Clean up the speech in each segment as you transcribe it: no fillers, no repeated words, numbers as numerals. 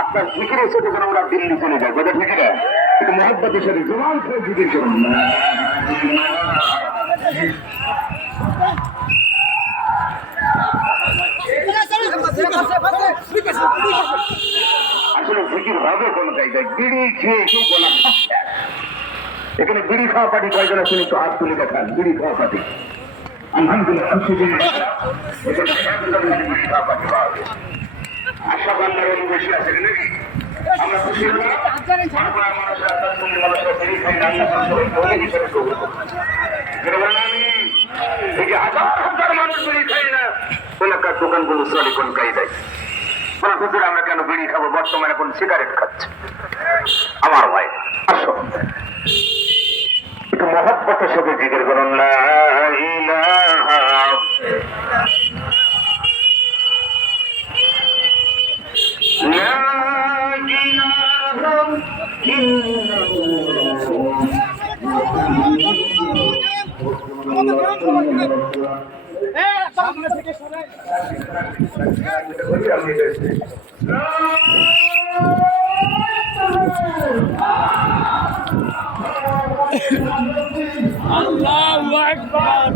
আপনার জিকিরের সাথে যেন আমরা দিল্লি চলে যাই, কথা ঠিক না? একটু মহব্বতের সাথে জমান করে জিকির করুন না। আসলে জিকির হবে কোন জায়গায়? বিড়ি খেয়ে খেয়ে বলা এখানে বিড়ি খাওয়া পার্টি কয়জন আছেন? একটু হাত তুলে দেখান। বিড়ি খাওয়া পার্টি আলহামদুলিল্লাহ, খুশি জিনিস। এখানে বিড়ি খাওয়া পার্টি পাওয়া যায়। আশা বান্দার বেশি আছে নাকি? আমরা খুশি হলাম। বিড়ি খাই না, হাজার হাজার মানুষ বিড়ি খাই না, এলাকার দোকানগুলো চলে কোন কায়দায়। আমরা কেন বিড়ি খাবো? বর্তমানে কোন সিগারেট খাচ্ছে। আমার ভাই আসো একটু মহব্বতের সাথে জিকির করুন না। আল্লাহু আকবার,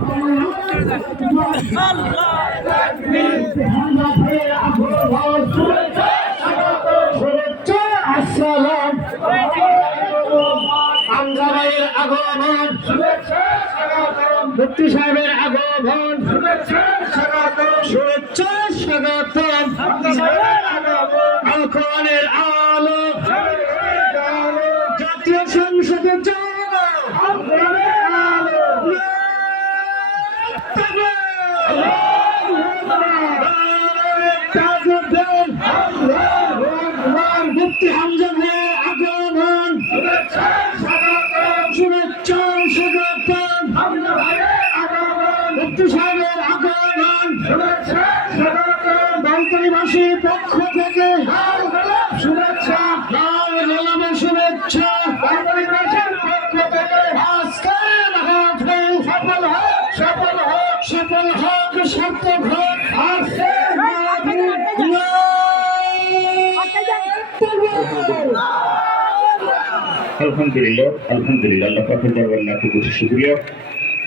আসসালাম। আমজাদের আগমন, মুফতি সাহেবের আগমন, শুভেচ্ছা স্বাগতম। আল কোরআনের আলো, জাতীয় সংসদের জন্য মুফতি হামজাদের আগমন, শুভেচ্ছা স্বাগতম। মুফতি সাহেবের আগমন, বান্তরীবাসীর পক্ষ থেকে শুভেচ্ছা, শুভেচ্ছা। বান্তরীবাসীর পক্ষ থেকে আজকের হাতে সফল হোক, সফল হোক, সফল হোক, সার্থক হোক। আলহামদুলিল্লাহ, আলহামদুলিল্লাহ, আল্লাহ পাকের দরবারে লাখো কোটি শুকরিয়া।